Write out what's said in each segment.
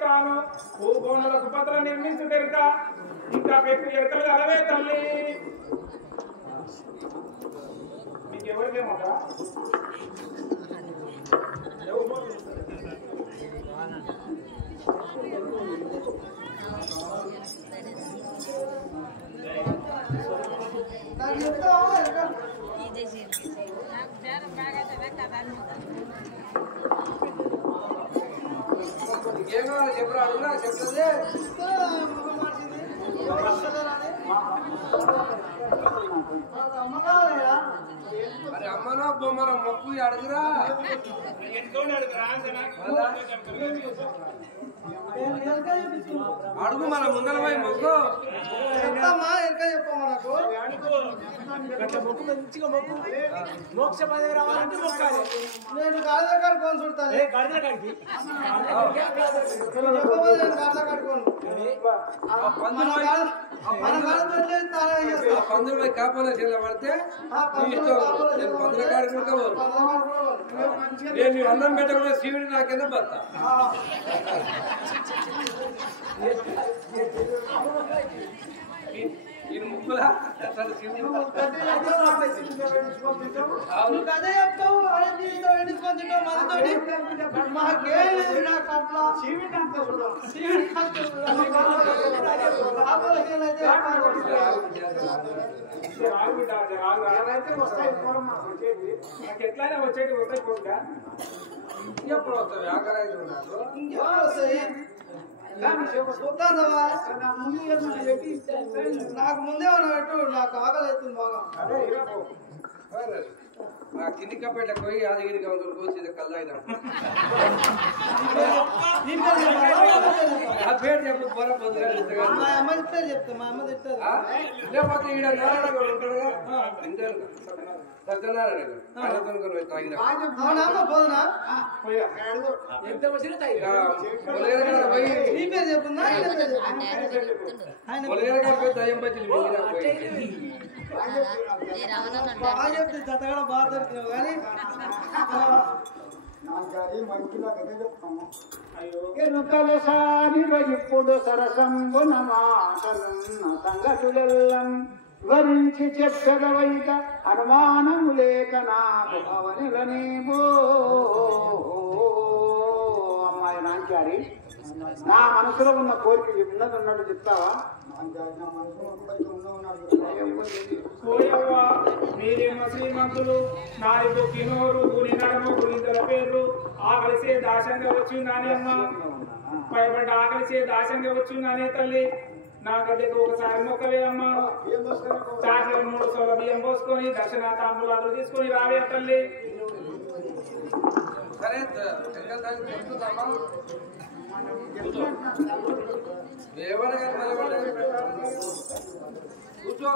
చెప్తాను భూగోణులకు పత్ర నిర్మించు తెరక ఇంకా పెట్టి ఎరకలు కలవే తల్లి మీకు ఎవరికేమోగా ఏం కావాలి చెప్పరా అడుగురా చెప్తుంది మరి అమ్మనో బొమ్మనో మొక్కు అడుగురా అడుగు మన ముందర పోయి మొక్కు చెప్తామా ఎరక చెప్పమ్మా నాకు మొక్కు మంచిగా మొక్కు మోక్ష పదవి రావాలంటే మొక్కాలి నేను గాడిద కట్టుకొని చూడతాను గడిదకాడికి చెప్పబోదు నేను గాడిద కట్టుకోను పందులు పోయి కాపాల చేత పడితే నేను పందుల కాడికి కూడా నేను అన్నం పెట్టకుండా శివుడి నాకేనా భర్త ఈ ముక్కులా అదే చెప్తావు మాకేం నాకు అట్లా ఎట్లయినా వచ్చేది వస్తాయి పోగా ఎప్పుడు వస్తాయి ఆకలి నాకు ముందే ఉన్నా పెట్టు నాకు ఆకలి అవుతుంది బాగా ఆ కింది కప్పేట పోయి యాదగిరిగా వచ్చి కల్లాయినా ఆ పేరు చెప్పు పొర పొద్దుగా మా అమ్మ చెప్తే చెప్తా మా అమ్మ చెప్తారు లేకపోతే ఈడ నారాయణ గారు ఉంటాడుగా ఇంటారు సత్యనారాయణ గారు ఆయన తాగిన అవునా పోదునా ఎంత వచ్చినా తాగి పోయి నీ పేరు చెప్పుందా మొలగర గారు పోయి దయ్యం పచ్చింది బాగా చెప్తే జతగడ బాగా దొరికినావు కానీ ఎనుకల సారివ ఇప్పుడు సరసంబున మాటలున్న సంగతులెల్లం వరించి చెప్పగవైక అనుమానము లేక నాకు అవనిలనేమో అమ్మాయి నాంచారి నా మనసులో ఉన్న కోరిక ఉన్నది ఉన్నట్టు చెప్తావా మీరేమో శ్రీమంతులు నాలుగు కినోరు గుని నడము గునితల పేర్లు ఆకలిసే దాసంగా వచ్చి నానేమ్మ పైబడ్డ ఆకలిసే దాసంగా వచ్చి నానే తల్లి నా గద్దెకు ఒకసారి మొక్కవే అమ్మ చాకలి 3 సోల బియ్యం పోసుకొని దర్శన తాంబూలాలు తీసుకొని రావే తల్లి సరే కూర్చో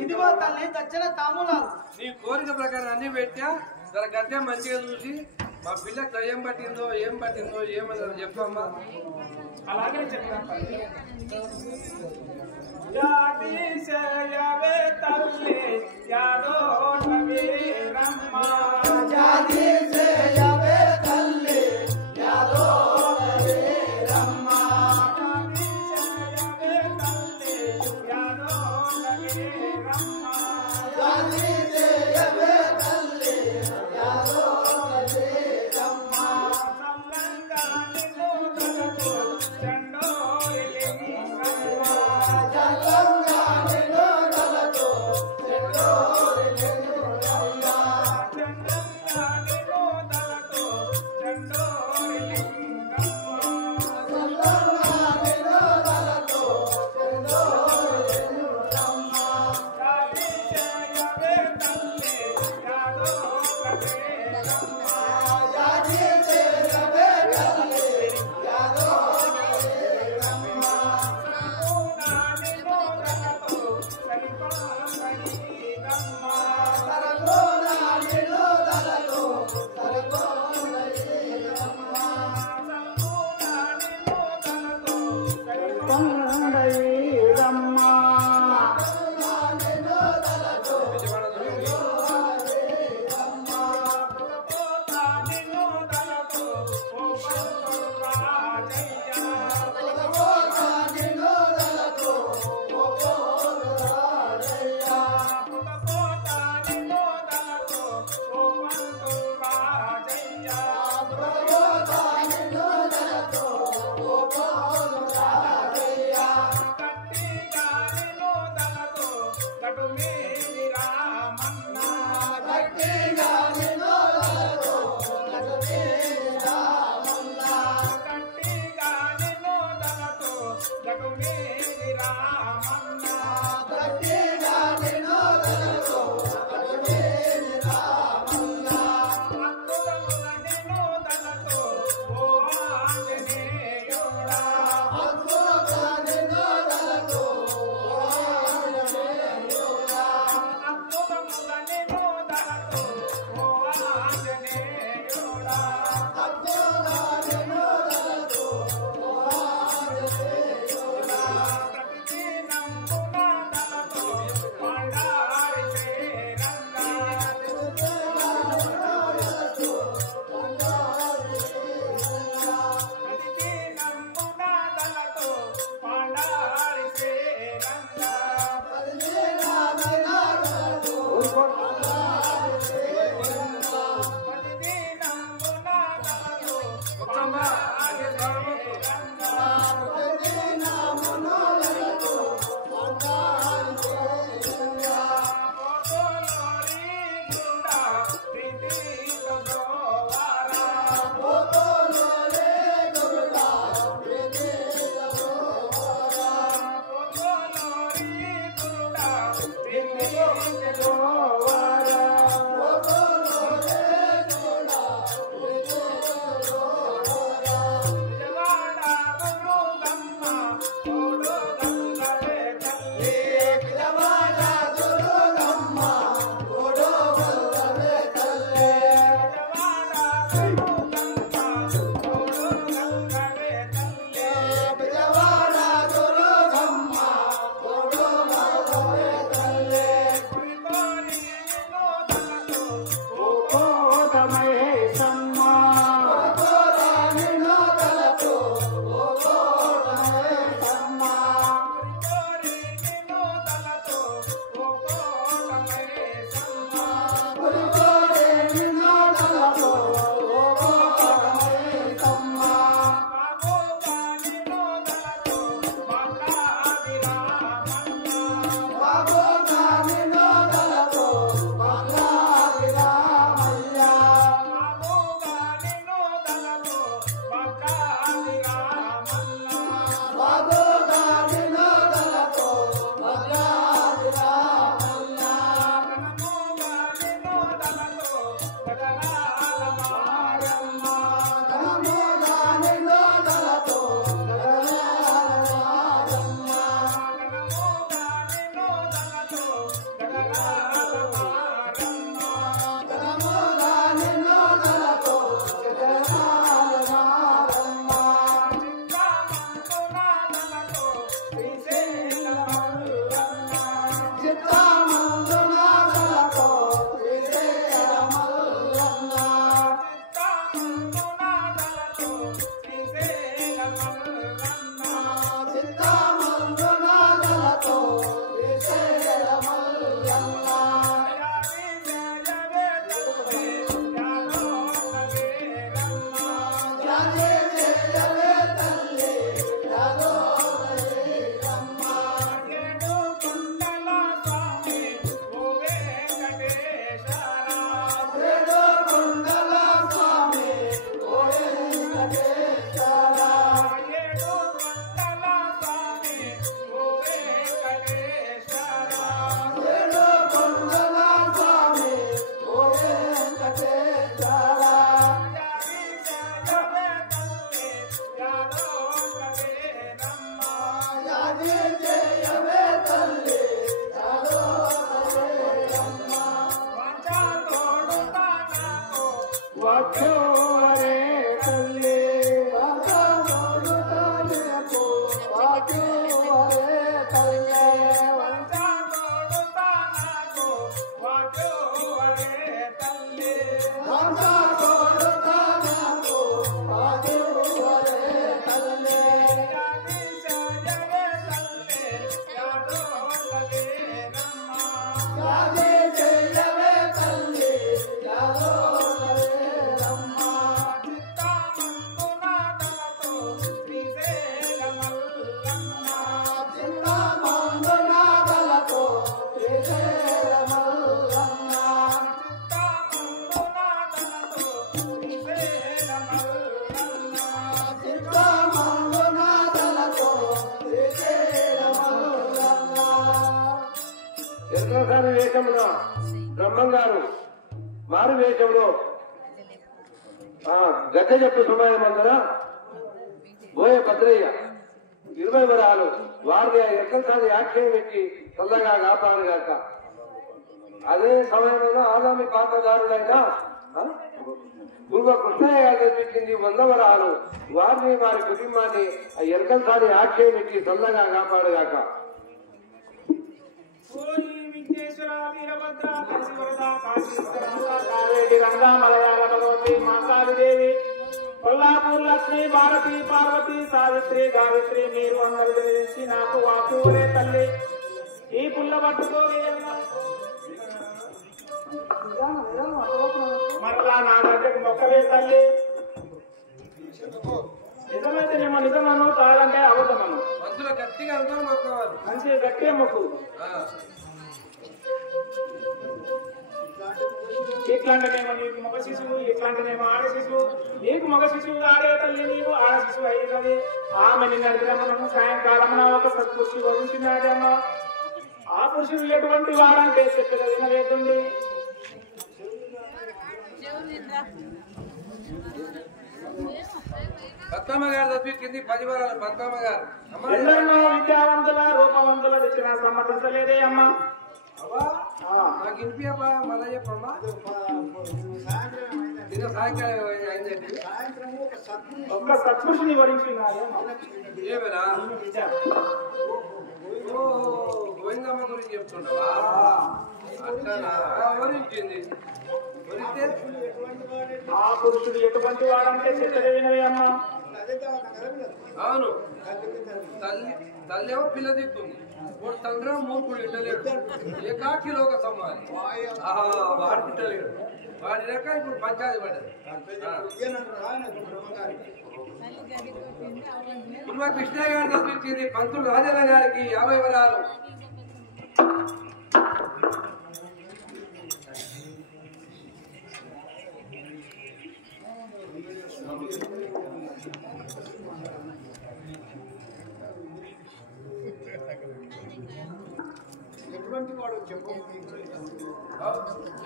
ఇదిగో తల్లి దక్షిణ తాంబూలాలు నీ కోరిక ప్రకారం అన్ని పెట్టా తన గద్దె మంచిగా చూసి మా పిల్లకి దయ్యం పట్టిందో ఏం పట్టిందో ఏమన్నా చెప్పమ్మా అలాగే చెప్తాను జాతిశయవే తల్లి యాదో నవే రమ్మ జాతిశయవే తల్లి యాదో నవే రమ్మ జాతిశయవే తల్లి యాదో నవే రమ్మ జాతిశయవే తల్లి యాదో నవే రమ్మ సంలంగాని లోదలతో చండోరిలిని రమ్మ జలంగాని లోదలతో చెడోరిలెను రమ్మ చండంగాని వచ్చమ్మా వేషమున బ్రహ్మంగారు మారు వేషంలో గద్దె చెప్పు సమయం మందున బోయ భద్రయ్య 20 వరాలు వారిని ఎక్కడిసారి ఆక్షేపం పెట్టి చల్లగా కాపాడుగాక. అదే సమయంలో ఆదామి పాత్రదారులైన పూర్వ కృష్ణయ్య గారు తెప్పించింది 100 వరాలు వారిని వారి కుటుంబాన్ని ఎక్కడిసారి ఆక్షేపం పెట్టి చల్లగా కాపాడుగాక. విఘ్నేశ్వర వీరభద్ర కాశీవరద కాశీవేడి రంగా మలయాళ భగవతి మాతాదేవి కొల్లాపూర్ లక్ష్మి భారతి పార్వతి సావిత్రి గాయత్రి మీరు అందరూ తెలిసి నాకు వాకురే తల్లి ఈ పుల్ల పట్టుకోని మరలా నా దగ్గరకు మొక్కవే తల్లి. నిజమైతేనేమో నిజమను కాదంటే అబద్ధమను మంచులో గట్టిగా అందరూ మొక్కవాలి. మంచిగా గట్టిగా మొక్కు. ఇట్లాంటినేమో నీకు మగ శిశువు ఇట్లాంటినేమో ఆడ శిశువు నీకు మగ శిశువు ఆడే తల్లి నీవు ఆడ శిశువు అయినది ఆమె నిన్నము సాయంకాలమున ఒక సత్పురుషుడు వరించినాడేమో ఆ పురుషుడు ఎటువంటి వాడంటే చెప్పిన వినలేదండి. పద్మమ్మ గారు చదివించింది 10 వరాలు. పద్మమ్మ గారు ఎందరినో విద్యావంతుల రూపవంతుల తెచ్చిన సమ్మతించలేదే అమ్మా. నాకు ఇంపియమ్మా మళ్ళా చెప్పమ్మా. నిన్న సాయంకాలం అయిందండి. ఒక్క సత్పురుషుని వరించినాడు ఏమేనా గోవిందమ్మ గురించి చెప్తుండవా? అట్లా వరించింది. వరిస్తే ఆ పురుషుడు ఎటువంటి వాడంటే చెప్పలే వినవే అమ్మా. అవును తల్లి ఏమో పిల్ల దిక్కుంది. తండ్రి మూకుడు ఇట్టలేడు. ఏకాకిలో ఒక సమ్మాలి వాడు ఇట్టలేడు. వాడి లెక్క ఇప్పుడు పంచాయతీ పడ్డది. కుర్మ కృష్ణ గారు చదివించింది పంతులు రాజన్న గారికి 50 వరాలు.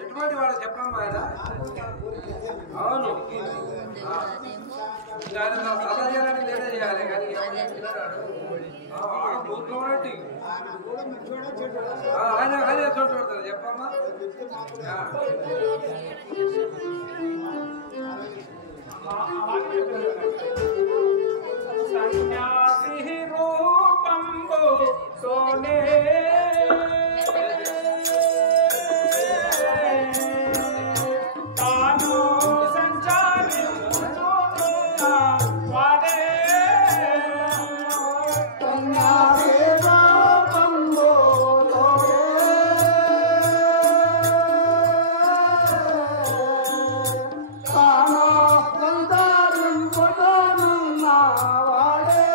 ఎటువంటి వాడు చెప్పమ్మా ఆయన. అవును సలహా చేయాలని లేదా చేయాలి కానీ కూర్చోబట్టి ఆయన ఆయన చూడతారు చెప్పమ్మా. సన్యాసి రూపంబు సోనే తాను సంచారించుతున్న వాడే సన్యాసి రూపంబు తాను సంచారించుతున్న వాడే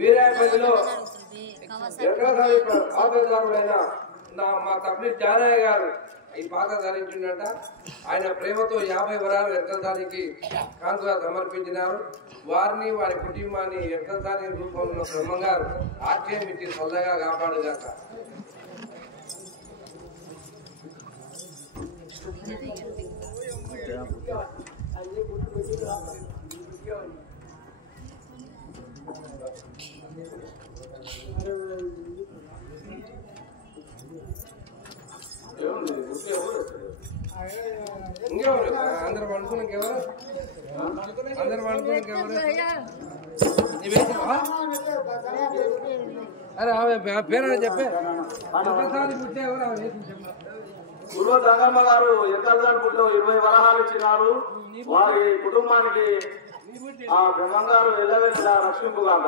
వీరాయపల్లిలో ఎక్కడసారి పాత్రధారుడైన మా తమ్మి జానయ్య గారు ఈ పాత్ర ధరించిండట. ఆయన ప్రేమతో 50 వరాలు ఎక్కదానికి కానుకగా సమర్పించినారు. వారిని వారి కుటుంబాన్ని ఎక్కదాని రూపంలో బ్రహ్మంగారు ఆశ్చర్యం ఇచ్చి చల్లగా కాపాడుగాక. ఇంకెవరు అందరు పండుకున్నాక ఎవరు అందరు పండుకున్నాక ఎవరు అరే ఆమె పేరు చెప్పే గురువు గంగమ్మ గారు ఎక్కడిపుట్లో 20 వరహాలు ఇచ్చినారు. వారి కుటుంబానికి ఆ బ్రహ్మంగారు వెళ్ళవెళ్ళ రక్షింపుగాక.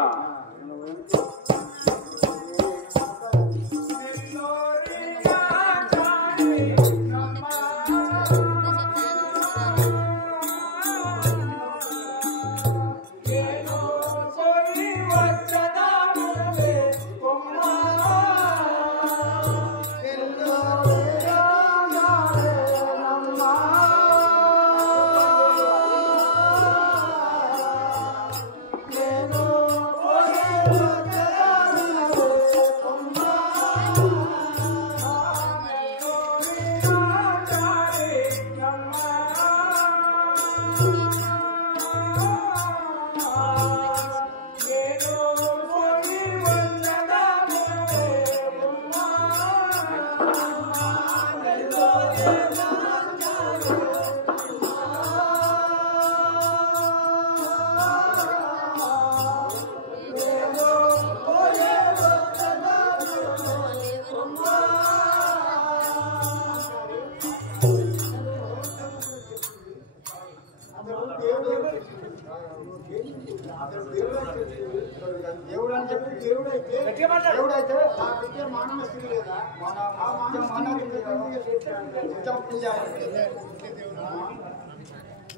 దేవుడు అని చెప్పి దేవుడైతే ఆ విద్య మానవ స్థితి లేదా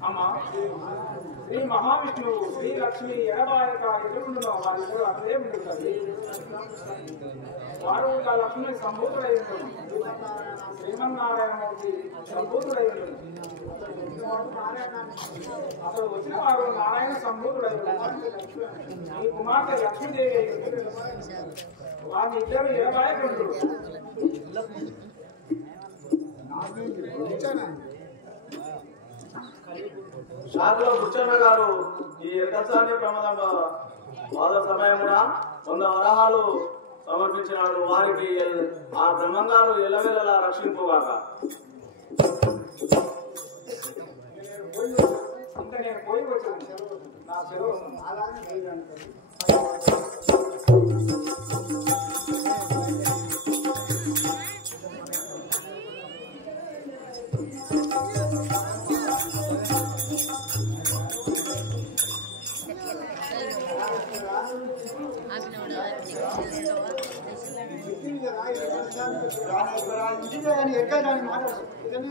అమ్మా శ్రీ మహావిష్ణువు శ్రీ లక్ష్మి ఎడబాయక ఎదురుండులో వారిద్దరు అక్కడే ఉంటుంది. వారు ఆ లక్ష్మి సంభూతుడై ఉంటుంది. శ్రీమన్నారాయణమూర్తి సంభూతుడై ఉంటుంది. అసలు వచ్చిన వారు నారాయణ సంభూతుడై ఉంటుంది. ఈ కుమార్తె లక్ష్మీదేవి వారిని ఇద్దరు ఎడబాయకుంటారు. శాఖలో బుచ్చన్న గారు ఈ ఎక్కసాని ప్రమాదంలో వాద సమయమున 100 వరహాలు సమర్పించినాడు. వారికి ఆ బ్రహ్మంగారు ఎల్లవేళలా రక్షింపుగాక. ఇంకా నేను పోయి వచ్చాను నా సెలవు ఇంటిలో కానీ ఎక్కడ కానీ మాట కానీ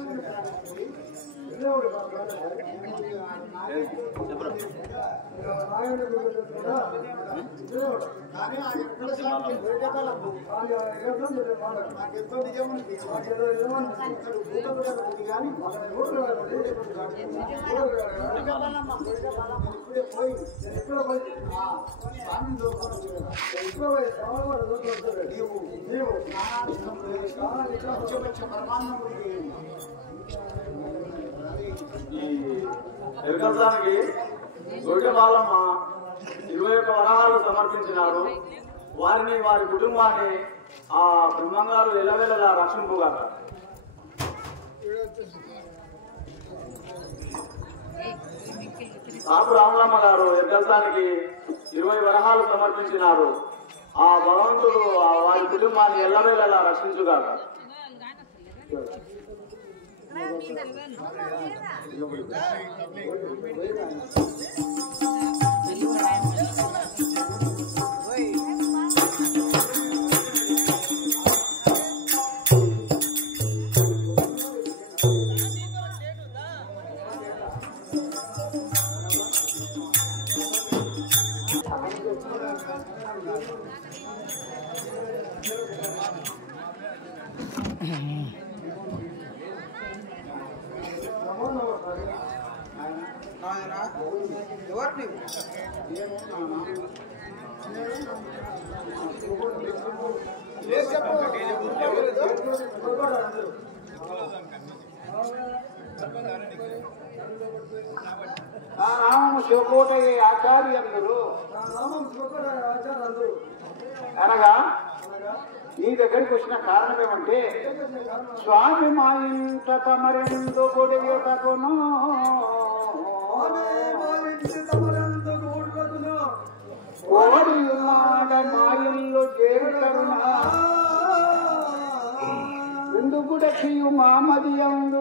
ఆయన ఎక్కడ నాకెంతో నిజముంది కానీ ఇప్పుడే పోయి ఎక్కసానికి గొడ్డ బాలమ్మ 21 వరహాలు సమర్పించినారు. వారిని వారి కుటుంబాన్ని ఆ బ్రహ్మంగారు ఎల్లవేళలా రక్షింపుగాక. సాపు రాములమ్మ గారు ఎక్కసానికి 20 వరహాలు సమర్పించినారు. ఆ భగవంతుడు వారి కుటుంబాన్ని ఎల్లవేళలా రక్షించుగాక. ఎవరు నీవు? నా నామము శివకోటయ్య ఆచార్యందురు అనగా నీ దగ్గరికి వచ్చిన కారణం ఏమంటే స్వామి మా ఇంట తమరెందు గొడవటకును కోడి మాట మా ఇల్లు చేరుతరునా ఎందుకుడకియు మామది అందు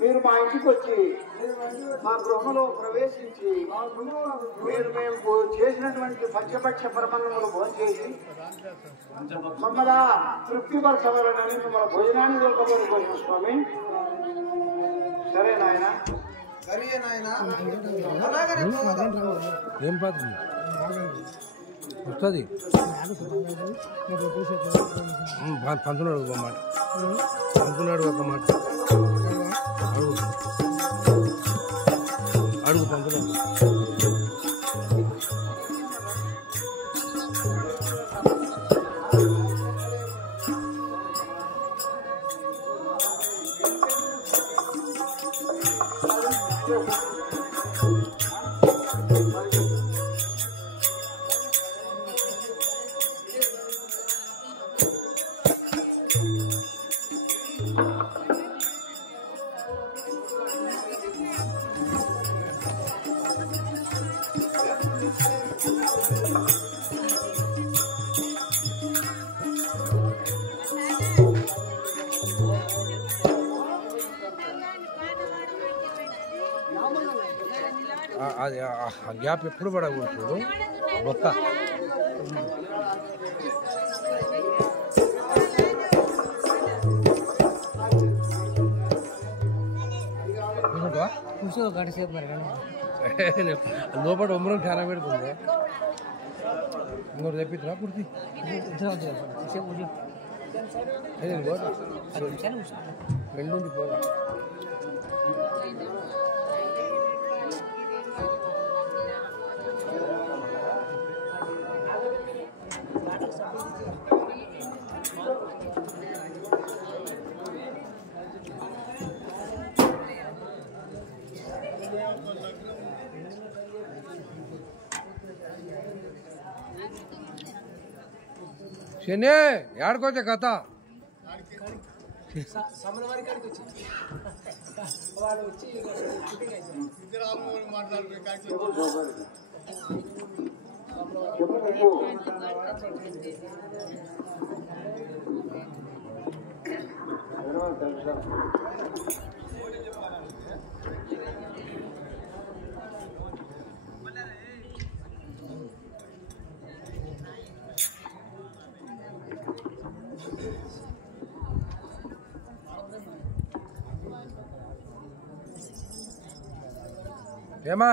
మీరు మా ఇంటికి వచ్చి మా గృహంలో ప్రవేశించి మేము చేసినటువంటి పంచపక్ష పరమన్నములు భోంచేసి మమ్మల్ని తృప్తిపరచవలనని మిమ్మల్ని భోజనాన్ని దొరకబోని కోసం స్వామి. సరే నాయన ఏం పాత్ర వస్తుంది పంతున్నాడు ఒక మాట పంతున్నాడు ఒక మాట అడుగు అడుగు పంతున్నాడు. అది ఆ గ్యాప్ ఎప్పుడు పడకూడదు ఒక్క లోపల ఉమ్మరం చాలా పెడుతుంది. ఇంకోటి తెప్పిద్దా కుర్తి రెండు పోదా శని ఏడుకోతే కథ ఏమా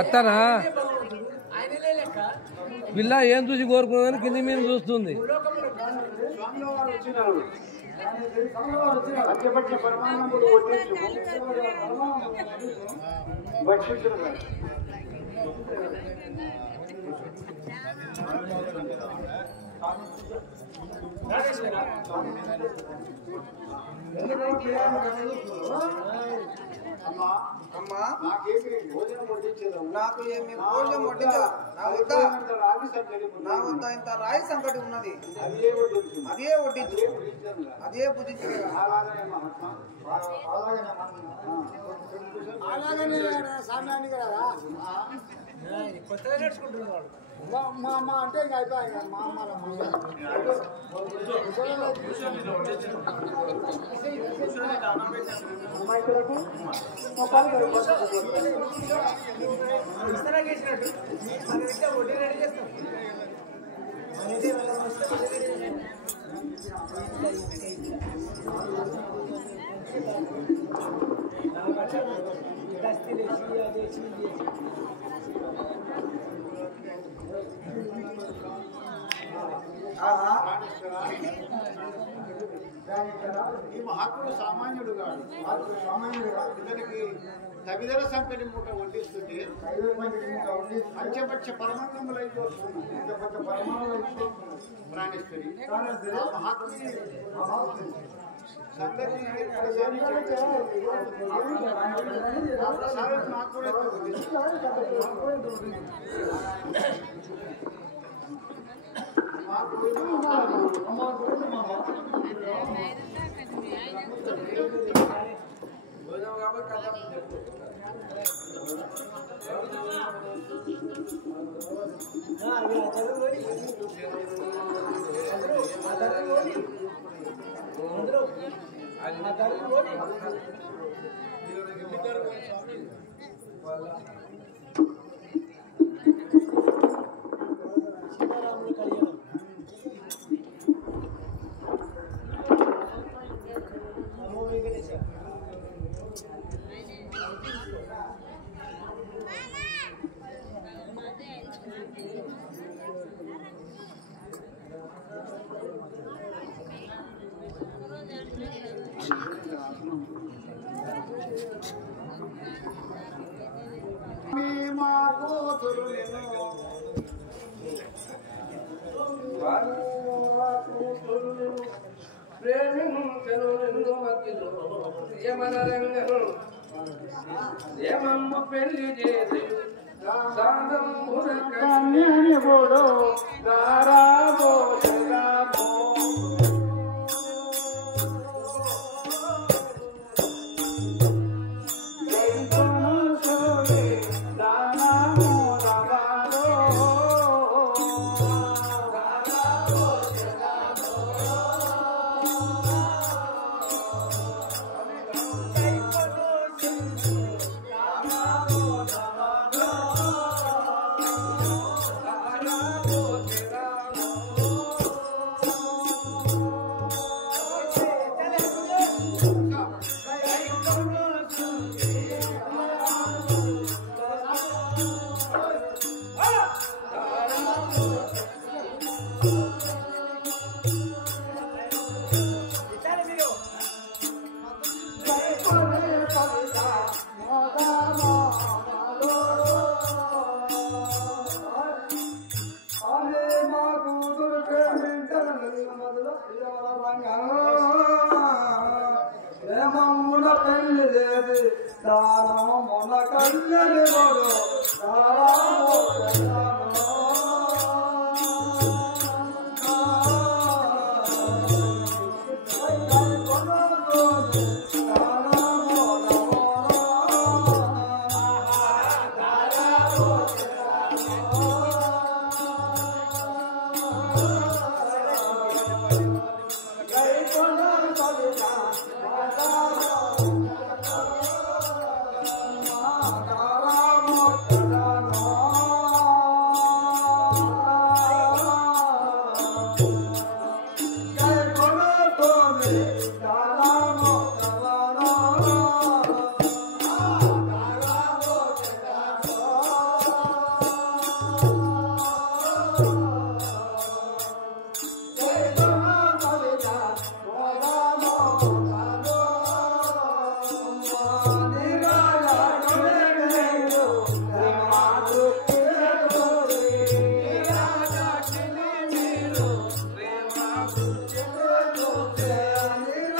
అత్తనా పిల్ల ఏం చూసి కోరుకున్నదని కింది మీద చూస్తుంది. అమ్మా నాకేమి భోజనం వడ్డించేదా? నాకు ఏమి భోజనం వడ్డించదా? నా వద్ద ఇంత రాయి సంకటి ఉన్నది, అదే వడ్డించు, అదే భుజించు. అలాగనే సమయానికి కదా కొత్తగా నేర్చుకుంటున్నాడు. మా అమ్మ అంటే ఇంకా అయిపోయాయి మా అమ్మ ఈ మహాత్ముడు సామాన్యుడు కాదు, ఇతనికి తగిదల సంఖ్యని మూట వడ్డిస్తుంటే పంచపక్ష పరమాన్నములు ప్రాణిస్తుంది. మహాత్ముడి సంగతి నాకు కూడా పెళ్లి చేసి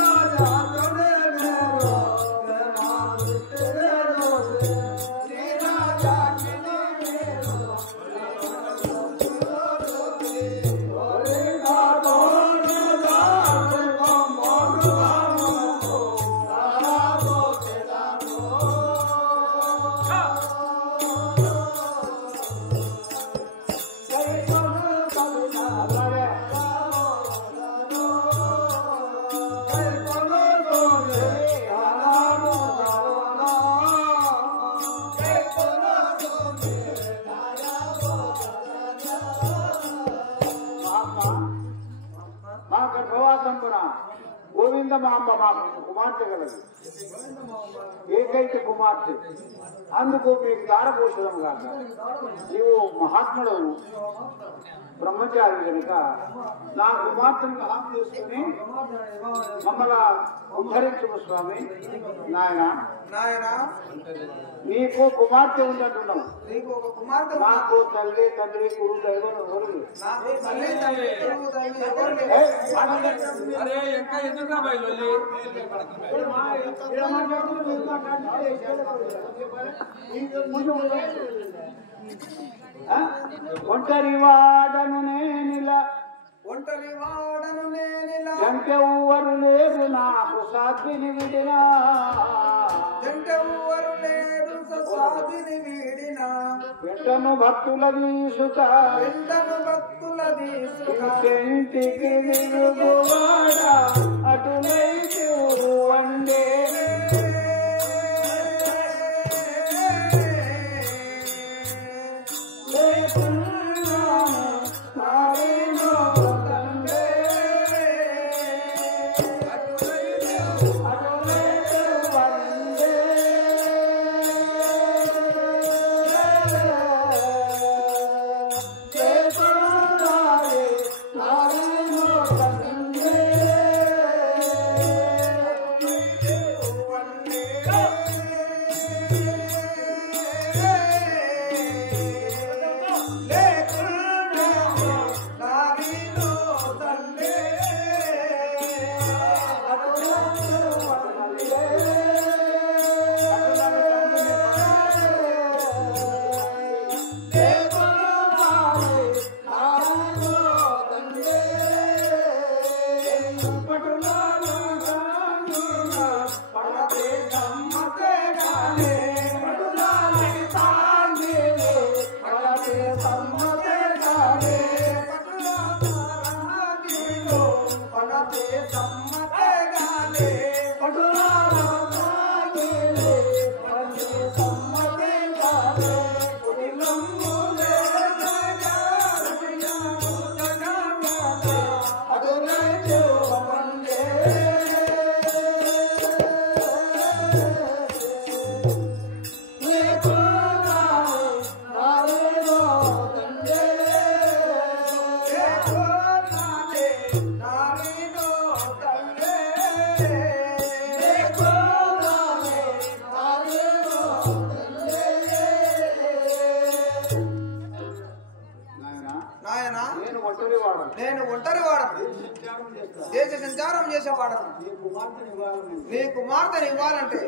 రాజా గోవిందమాంబ మాకు కుమార్తె కలదు, ఏకైక కుమార్తె. అందుకు మీకు దారపోషడం కాక నీవు మహాత్ముడు బ్రహ్మచారి కనుక నా కుమార్తెను హామీ చేసుకుని మమ్మల్ని ఉద్ధరించు స్వామి. నాయన నీకు కుమార్తె ఉన్నట్టున్నావు, నీకు ఒక కుమార్తె నాకు తల్లి తండ్రి గురు దైవం ఎవరు లేరు. నాకు తల్లి తండ్రి గురువు దైవం ఎవరు లేరు. అరే ఇంకా ఎదురుగా బయలు ఒంటరి వాడను నేనిలా ఒంటరి వాడను నేనిలా జంటెవ్వరు లేరు నాకు సాధ్విని విడినా జంటెవ్వరు లేరు సాధిని వీడిన వెంటను భక్తుల తీసుక వెంటను భక్తుల తీసుక ఇంటికి తిరుగువాడ అటులైతే వండే నేను ఒంటరి వాడను, దేశ సంచారం చేసేవాడను. నీ కుమార్తెని ఇవ్వాలంటే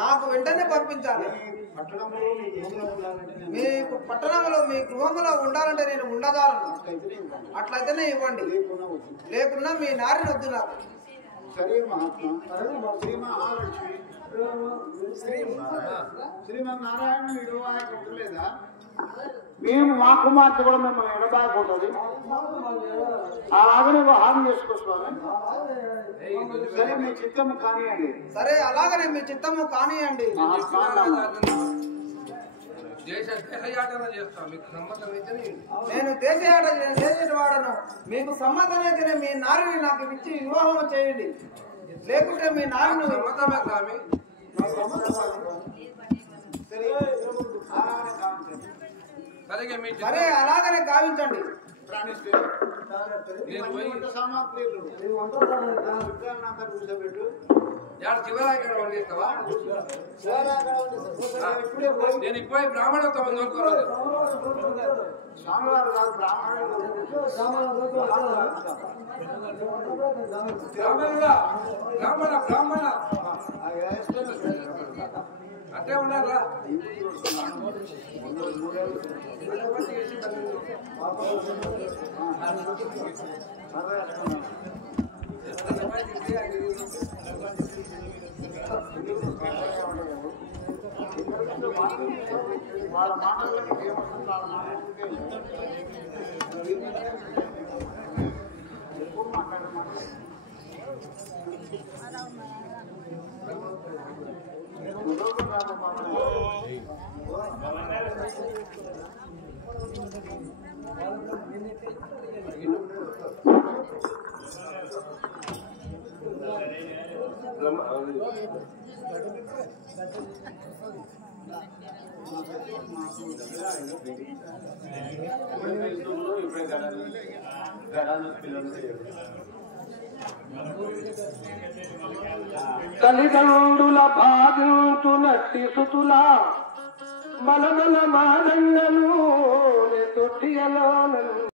నాకు వెంటనే పంపించాలి. మీకు పట్టణంలో మీ గృహంలో ఉండాలంటే నేను ఉండదాలను. అట్లయితేనే ఇవ్వండి, లేకున్నా మీ నారిని వద్దు నాకు. సరే మహాత్మా, శ్రీ మహాలక్ష్మి శ్రీమన్నారాయణ విడువలేదా? మేము మా కుమార్తె కూడా మిమ్మల్ని ఎడబాయకూడదు, అలాగనే హామీ చేసుకోవాలి. సరే మీ చిత్తము కానియండి. సరే అలాగనే మీ చిత్తము కానియండి. నేను దేశయాట చేసేవాడను, మీకు సమ్మతం అయితేనే మీ నారిని నాకు ఇచ్చి వివాహం చేయండి, లేకుంటే మీ నారిని సరే అలాగనే గావించండి. సామాగ్రిలు కూర్చోబెట్టు. నేను ఇప్పుడే బ్రాహ్మణతో స్వామివారు కాదు బ్రాహ్మణుడు. బ్రాహ్మణ బ్రాహ్మణ అట్టే ఉండాలా? వాళ్ళ మాటలకు ఏమవుతుంది? వాళ్ళ మాటలకే ఎక్కువ మాట్లాడమాట. తల్లిదండ్రుల భాగించునట్టి సుతుల మలమల మానంగలు తొట్టియలో